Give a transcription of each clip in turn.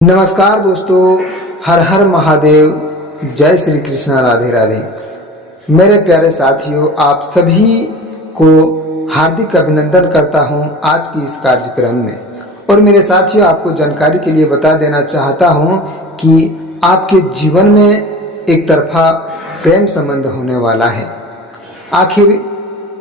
नमस्कार दोस्तों, हर हर महादेव, जय श्री कृष्णा, राधे राधे। मेरे प्यारे साथियों, आप सभी को हार्दिक अभिनंदन करता हूं आज की इस कार्यक्रम में। और मेरे साथियों, आपको जानकारी के लिए बता देना चाहता हूं कि आपके जीवन में एक तरफा प्रेम संबंध होने वाला है। आखिर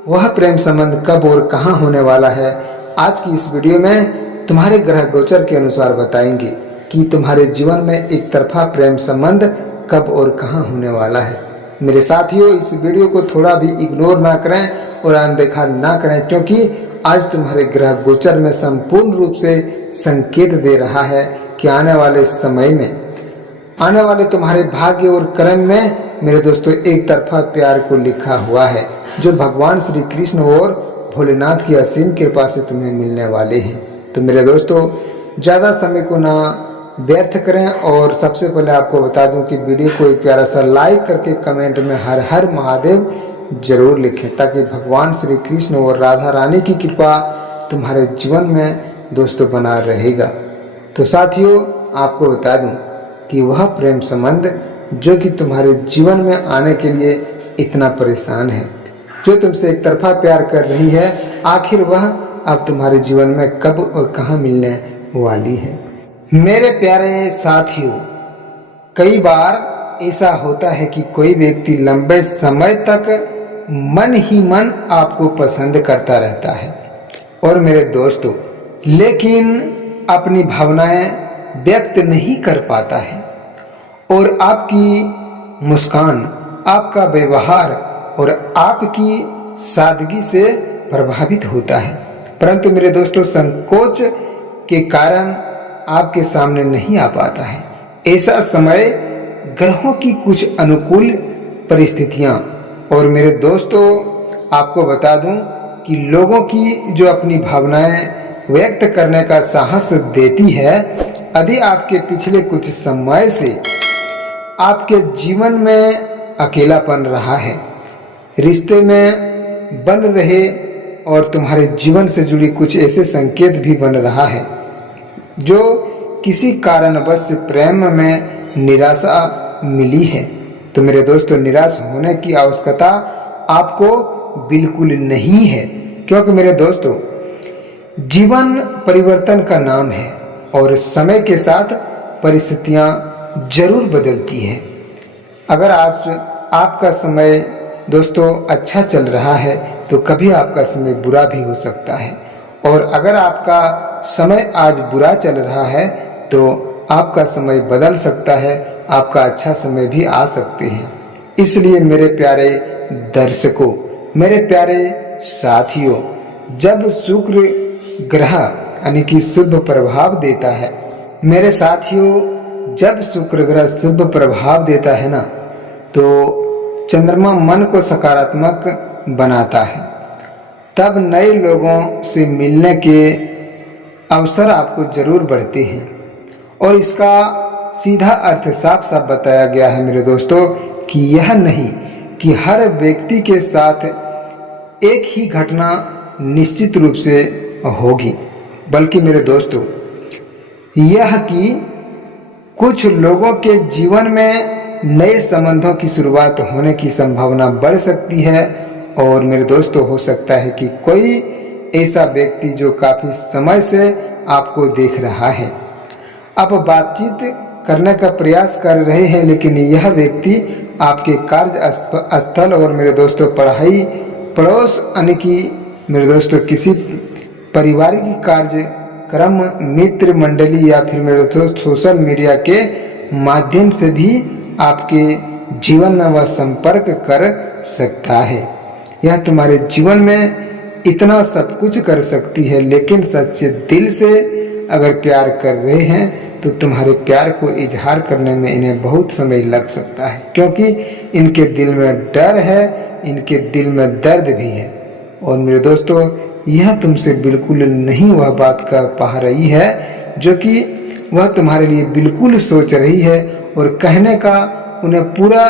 वह प्रेम संबंध कब और कहां होने वाला है, आज की इस वीडियो में तुम्हारे ग्रह गोचर के अनुसार बताएंगे कि तुम्हारे जीवन में एक तरफा प्रेम संबंध कब और कहां होने वाला है। मेरे साथियों, इस वीडियो को थोड़ा भी इग्नोर ना करें और अनदेखा ना करें, क्योंकि आज तुम्हारे ग्रह गोचर में संपूर्ण रूप से संकेत दे रहा है कि आने वाले समय में, आने वाले तुम्हारे भाग्य और कर्म में मेरे दोस्तों एक तरफा प्यार को लिखा हुआ है, जो भगवान श्री कृष्ण और भोलेनाथ की असीम कृपा से तुम्हें मिलने वाले हैं। तो मेरे दोस्तों, ज़्यादा समय को ना व्यर्थ करें और सबसे पहले आपको बता दूं कि वीडियो को एक प्यारा सा लाइक करके कमेंट में हर हर महादेव जरूर लिखें, ताकि भगवान श्री कृष्ण और राधा रानी की कृपा तुम्हारे जीवन में दोस्तों बना रहेगा। तो साथियों, आपको बता दूं कि वह प्रेम संबंध जो कि तुम्हारे जीवन में आने के लिए इतना परेशान है, जो तुमसे एक तरफा प्यार कर रही है, आखिर वह अब तुम्हारे जीवन में कब और कहां मिलने वाली है। मेरे प्यारे साथियों, कई बार ऐसा होता है कि कोई व्यक्ति लंबे समय तक मन ही मन आपको पसंद करता रहता है और मेरे दोस्तों, लेकिन अपनी भावनाएं व्यक्त नहीं कर पाता है और आपकी मुस्कान, आपका व्यवहार और आपकी सादगी से प्रभावित होता है, परंतु मेरे दोस्तों संकोच के कारण आपके सामने नहीं आ पाता है। ऐसा समय ग्रहों की कुछ अनुकूल परिस्थितियां और मेरे दोस्तों, आपको बता दूं कि लोगों की जो अपनी भावनाएं व्यक्त करने का साहस देती है, यदि आपके पिछले कुछ समय से आपके जीवन में अकेलापन रहा है, रिश्ते में बन रहे और तुम्हारे जीवन से जुड़ी कुछ ऐसे संकेत भी बन रहा है जो किसी कारणवश प्रेम में निराशा मिली है, तो मेरे दोस्तों निराश होने की आवश्यकता आपको बिल्कुल नहीं है, क्योंकि मेरे दोस्तों जीवन परिवर्तन का नाम है और समय के साथ परिस्थितियां जरूर बदलती हैं। अगर आज आपका समय दोस्तों अच्छा चल रहा है तो कभी आपका समय बुरा भी हो सकता है, और अगर आपका समय आज बुरा चल रहा है तो आपका समय बदल सकता है, आपका अच्छा समय भी आ सकते हैं। इसलिए मेरे प्यारे दर्शकों, मेरे प्यारे साथियों, जब शुक्र ग्रह यानी कि शुभ प्रभाव देता है, मेरे साथियों जब शुक्र ग्रह शुभ प्रभाव देता है ना, तो चंद्रमा मन को सकारात्मक बनाता है, तब नए लोगों से मिलने के अवसर आपको जरूर बढ़ते हैं। और इसका सीधा अर्थ साफ साफ बताया गया है मेरे दोस्तों कि यह नहीं कि हर व्यक्ति के साथ एक ही घटना निश्चित रूप से होगी, बल्कि मेरे दोस्तों यह कि कुछ लोगों के जीवन में नए संबंधों की शुरुआत होने की संभावना बढ़ सकती है। और मेरे दोस्तों हो सकता है कि कोई ऐसा व्यक्ति जो काफी समय से आपको देख रहा है, आप बातचीत करने का प्रयास कर रहे हैं, लेकिन यह व्यक्ति आपके कार्य स्थल और मेरे दोस्तों पढ़ाई पड़ोस यानी कि मेरे दोस्तों किसी पारिवारिक कार्यक्रम, मित्र मंडली या फिर मेरे दोस्तों सोशल मीडिया के माध्यम से भी आपके जीवन में वह संपर्क कर सकता है। यह तुम्हारे जीवन में इतना सब कुछ कर सकती है, लेकिन सच्चे दिल से अगर प्यार कर रहे हैं तो तुम्हारे प्यार को इजहार करने में इन्हें बहुत समय लग सकता है, क्योंकि इनके दिल में डर है, इनके दिल में दर्द भी है। और मेरे दोस्तों, यह तुमसे बिल्कुल नहीं वह बात कर पा रही है जो कि वह तुम्हारे लिए बिल्कुल सोच रही है और कहने का उन्हें पूरा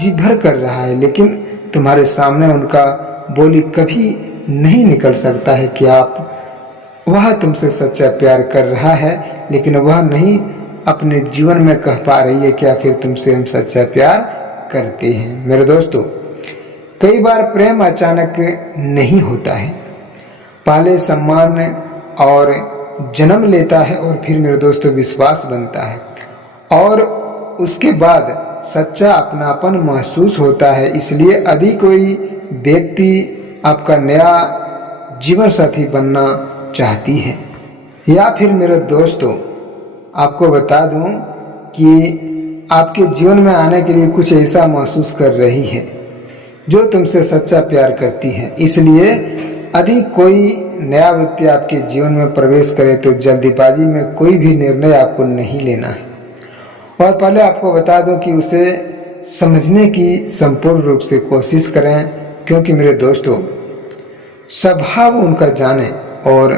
जी भर कर रहा है, लेकिन तुम्हारे सामने उनका बोली कभी नहीं निकल सकता है कि आप वह तुमसे सच्चा प्यार कर रहा है, लेकिन वह नहीं अपने जीवन में कह पा रही है कि आखिर तुमसे हम सच्चा प्यार करते हैं। मेरे दोस्तों, कई बार प्रेम अचानक नहीं होता है, पहले सम्मान और जन्म लेता है और फिर मेरे दोस्तों विश्वास बनता है और उसके बाद सच्चा अपनापन महसूस होता है। इसलिए यदि कोई व्यक्ति आपका नया जीवन साथी बनना चाहती है या फिर मेरे दोस्तों आपको बता दूं कि आपके जीवन में आने के लिए कुछ ऐसा महसूस कर रही है जो तुमसे सच्चा प्यार करती है। इसलिए यदि कोई नया व्यक्ति आपके जीवन में प्रवेश करे तो जल्दीबाजी में कोई भी निर्णय आपको नहीं लेना है और पहले आपको बता दूं कि उसे समझने की संपूर्ण रूप से कोशिश करें, क्योंकि मेरे दोस्तों स्वभाव उनका जाने और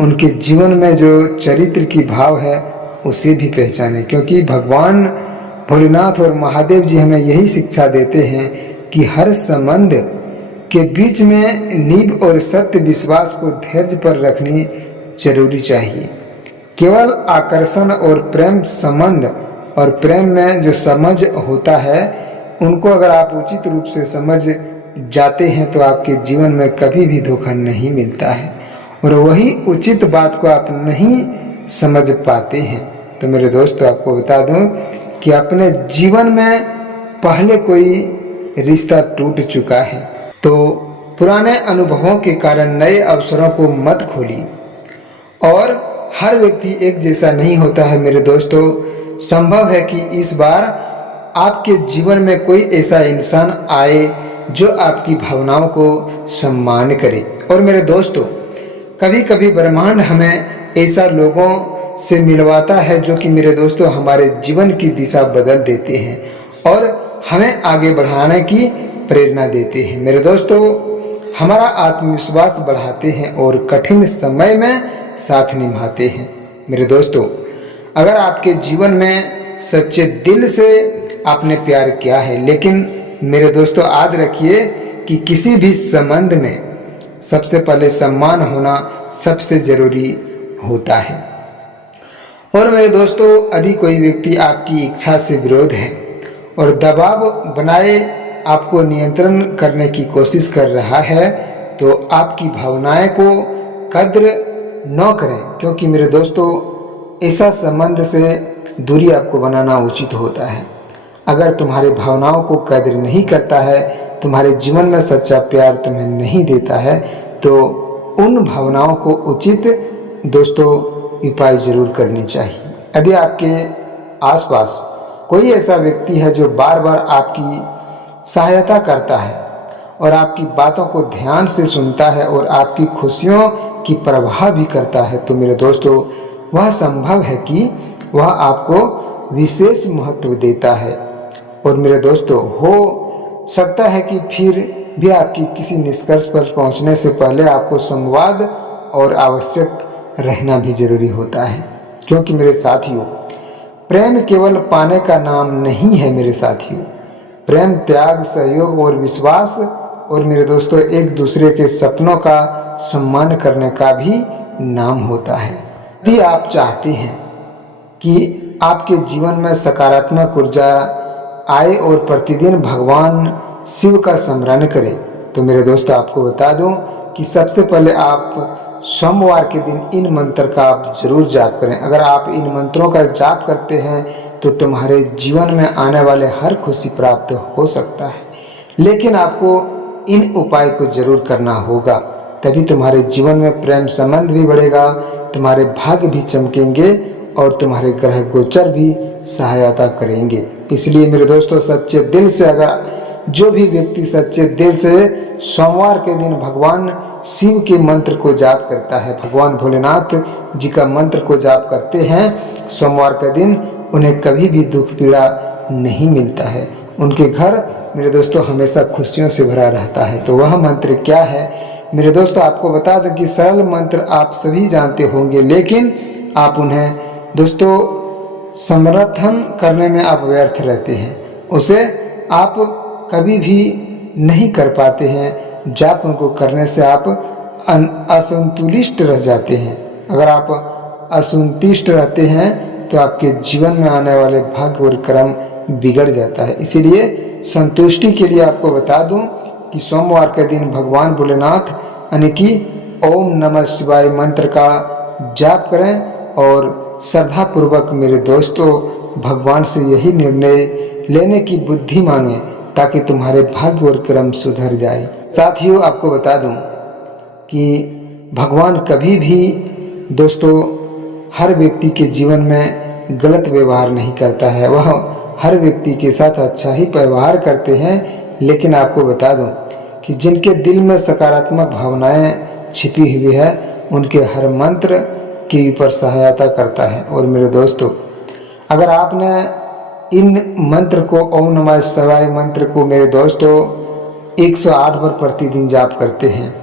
उनके जीवन में जो चरित्र की भाव है उसे भी पहचाने, क्योंकि भगवान भोलेनाथ और महादेव जी हमें यही शिक्षा देते हैं कि हर संबंध के बीच में नींव और सत्य विश्वास को धैर्य पर रखनी जरूरी चाहिए। केवल आकर्षण और प्रेम संबंध और प्रेम में जो समझ होता है उनको अगर आप उचित रूप से समझ जाते हैं तो आपके जीवन में कभी भी धोखा नहीं मिलता है और वही उचित बात को आप नहीं समझ पाते हैं। तो मेरे दोस्तों आपको बता दूं कि अपने जीवन में पहले कोई रिश्ता टूट चुका है तो पुराने अनुभवों के कारण नए अवसरों को मत खोली और हर व्यक्ति एक जैसा नहीं होता है। मेरे दोस्तों, संभव है कि इस बार आपके जीवन में कोई ऐसा इंसान आए जो आपकी भावनाओं को सम्मान करे। और मेरे दोस्तों, कभी कभी ब्रह्मांड हमें ऐसा लोगों से मिलवाता है जो कि मेरे दोस्तों हमारे जीवन की दिशा बदल देते हैं और हमें आगे बढ़ाने की प्रेरणा देते हैं। मेरे दोस्तों, हमारा आत्मविश्वास बढ़ाते हैं और कठिन समय में साथ निभाते हैं। मेरे दोस्तों, अगर आपके जीवन में सच्चे दिल से आपने प्यार किया है, लेकिन मेरे दोस्तों याद रखिए कि किसी भी संबंध में सबसे पहले सम्मान होना सबसे जरूरी होता है। और मेरे दोस्तों, यदि कोई व्यक्ति आपकी इच्छा से विरोध है और दबाव बनाए आपको नियंत्रण करने की कोशिश कर रहा है तो आपकी भावनाएं को कद्र न करें, क्योंकि मेरे दोस्तों ऐसा संबंध से दूरी आपको बनाना उचित होता है। अगर तुम्हारे भावनाओं को कद्र नहीं करता है, तुम्हारे जीवन में सच्चा प्यार तुम्हें नहीं देता है, तो उन भावनाओं को उचित दोस्तों उपाय जरूर करनी चाहिए। यदि आपके आसपास कोई ऐसा व्यक्ति है जो बार बार आपकी सहायता करता है और आपकी बातों को ध्यान से सुनता है और आपकी खुशियों की परवाह भी करता है, तो मेरे दोस्तों वह संभव है कि वह आपको विशेष महत्व देता है। और मेरे दोस्तों, हो सकता है कि फिर भी आपकी किसी निष्कर्ष पर पहुंचने से पहले आपको संवाद और आवश्यक रहना भी जरूरी होता है, क्योंकि मेरे साथियों प्रेम केवल पाने का नाम नहीं है। मेरे साथियों, प्रेम त्याग, सहयोग और विश्वास और मेरे दोस्तों एक दूसरे के सपनों का सम्मान करने का भी नाम होता है। यदि आप चाहते हैं कि आपके जीवन में सकारात्मक ऊर्जा आए और प्रतिदिन भगवान शिव का स्मरण करें, तो मेरे दोस्तों आपको बता दूं कि सबसे पहले आप सोमवार के दिन इन मंत्र का आप जरूर जाप करें। अगर आप इन मंत्रों का जाप करते हैं तो तुम्हारे जीवन में आने वाले हर खुशी प्राप्त हो सकता है, लेकिन आपको इन उपाय को जरूर करना होगा, तभी तुम्हारे जीवन में प्रेम संबंध भी बढ़ेगा, तुम्हारे भाग्य भी चमकेंगे और तुम्हारे ग्रह गोचर भी सहायता करेंगे। इसलिए मेरे दोस्तों, सच्चे दिल से अगर जो भी व्यक्ति सच्चे दिल से सोमवार के दिन भगवान शिव के मंत्र को जाप करता है, भगवान भोलेनाथ जी का मंत्र को जाप करते हैं सोमवार का दिन, उन्हें कभी भी दुख पीड़ा नहीं मिलता है। उनके घर मेरे दोस्तों हमेशा खुशियों से भरा रहता है। तो वह मंत्र क्या है मेरे दोस्तों, आपको बता दें कि सरल मंत्र आप सभी जानते होंगे, लेकिन आप उन्हें दोस्तों समर्थन करने में आप व्यर्थ रहते हैं, उसे आप कभी भी नहीं कर पाते हैं। जाप उनको करने से आप असंतुलित रह जाते हैं। अगर आप असंतुष्ट रहते हैं तो आपके जीवन में आने वाले भाग्य और कर्म बिगड़ जाता है। इसीलिए संतुष्टि के लिए आपको बता दूं कि सोमवार के दिन भगवान भोलेनाथ यानी कि ओम नमः शिवाय मंत्र का जाप करें और श्रद्धा पूर्वक मेरे दोस्तों भगवान से यही निर्णय लेने की बुद्धि मांगें ताकि तुम्हारे भाग्य और कर्म सुधर जाए। साथियों, आपको बता दूं कि भगवान कभी भी दोस्तों हर व्यक्ति के जीवन में गलत व्यवहार नहीं करता है, वह हर व्यक्ति के साथ अच्छा ही व्यवहार करते हैं। लेकिन आपको बता दूं कि जिनके दिल में सकारात्मक भावनाएं छिपी हुई है उनके हर मंत्र के ऊपर सहायता करता है। और मेरे दोस्तों, अगर आपने इन मंत्र को ओम नमः शिवाय मंत्र को मेरे दोस्तों 108 बार प्रतिदिन जाप करते हैं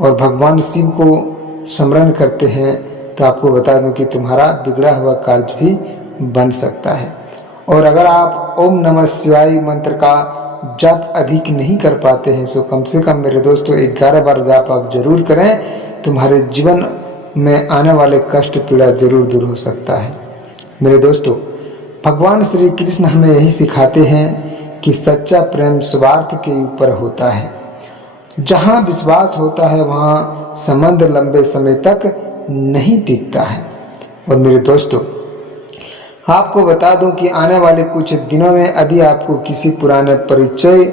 और भगवान शिव को स्मरण करते हैं तो आपको बता दूं कि तुम्हारा बिगड़ा हुआ कार्य भी बन सकता है। और अगर आप ओम नमः शिवाय मंत्र का जाप अधिक नहीं कर पाते हैं तो कम से कम मेरे दोस्तों 11 बार जाप आप जरूर करें। तुम्हारे जीवन में आने वाले कष्ट पीड़ा जरूर दूर हो सकता है। मेरे दोस्तों, भगवान श्री कृष्ण हमें यही सिखाते हैं कि सच्चा प्रेम स्वार्थ के ऊपर होता है। जहाँ विश्वास होता है वहाँ संबंध लंबे समय तक नहीं टिकता है। और मेरे दोस्तों, आपको बता दूं कि आने वाले कुछ दिनों में यदि आपको किसी पुराने परिचय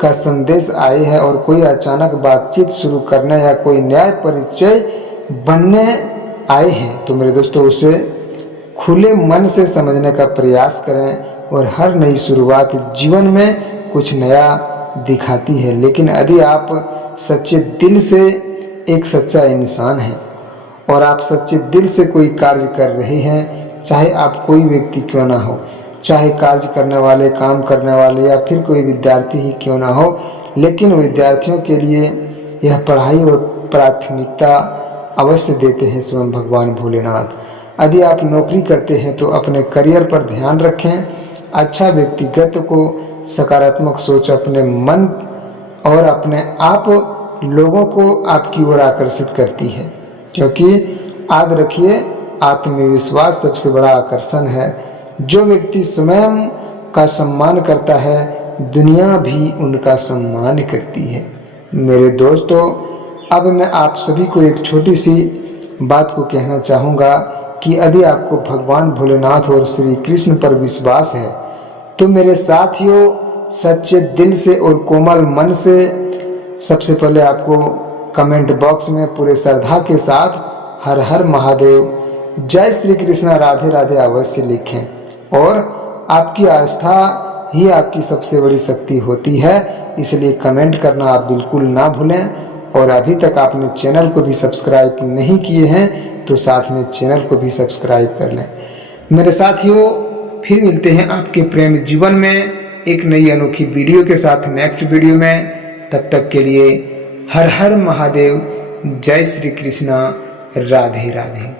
का संदेश आए है और कोई अचानक बातचीत शुरू करने या कोई नया परिचय बनने आए हैं तो मेरे दोस्तों उसे खुले मन से समझने का प्रयास करें। और हर नई शुरुआत जीवन में कुछ नया दिखाती है, लेकिन यदि आप सच्चे दिल से एक सच्चा इंसान हैं और आप सच्चे दिल से कोई कार्य कर रहे हैं, चाहे आप कोई व्यक्ति क्यों ना हो, चाहे कार्य करने वाले, काम करने वाले या फिर कोई विद्यार्थी ही क्यों ना हो, लेकिन विद्यार्थियों के लिए यह पढ़ाई और प्राथमिकता अवश्य देते हैं स्वयं भगवान भोलेनाथ। यदि आप नौकरी करते हैं तो अपने करियर पर ध्यान रखें। अच्छा व्यक्तिगत को सकारात्मक सोच अपने मन और अपने आप लोगों को आपकी ओर आकर्षित करती है, क्योंकि याद रखिए आत्मविश्वास सबसे बड़ा आकर्षण है। जो व्यक्ति स्वयं का सम्मान करता है दुनिया भी उनका सम्मान करती है। मेरे दोस्तों, अब मैं आप सभी को एक छोटी सी बात को कहना चाहूँगा कि यदि आपको भगवान भोलेनाथ और श्री कृष्ण पर विश्वास है तो मेरे साथियों सच्चे दिल से और कोमल मन से सबसे पहले आपको कमेंट बॉक्स में पूरे श्रद्धा के साथ हर हर महादेव, जय श्री कृष्ण, राधे राधे अवश्य लिखें। और आपकी आस्था ही आपकी सबसे बड़ी शक्ति होती है, इसलिए कमेंट करना आप बिल्कुल ना भूलें। और अभी तक आपने चैनल को भी सब्सक्राइब नहीं किए हैं तो साथ में चैनल को भी सब्सक्राइब कर लें। मेरे साथियों, फिर मिलते हैं आपके प्रेम जीवन में एक नई अनोखी वीडियो के साथ नेक्स्ट वीडियो में। तब तक के लिए हर हर महादेव, जय श्री कृष्णा, राधे राधे।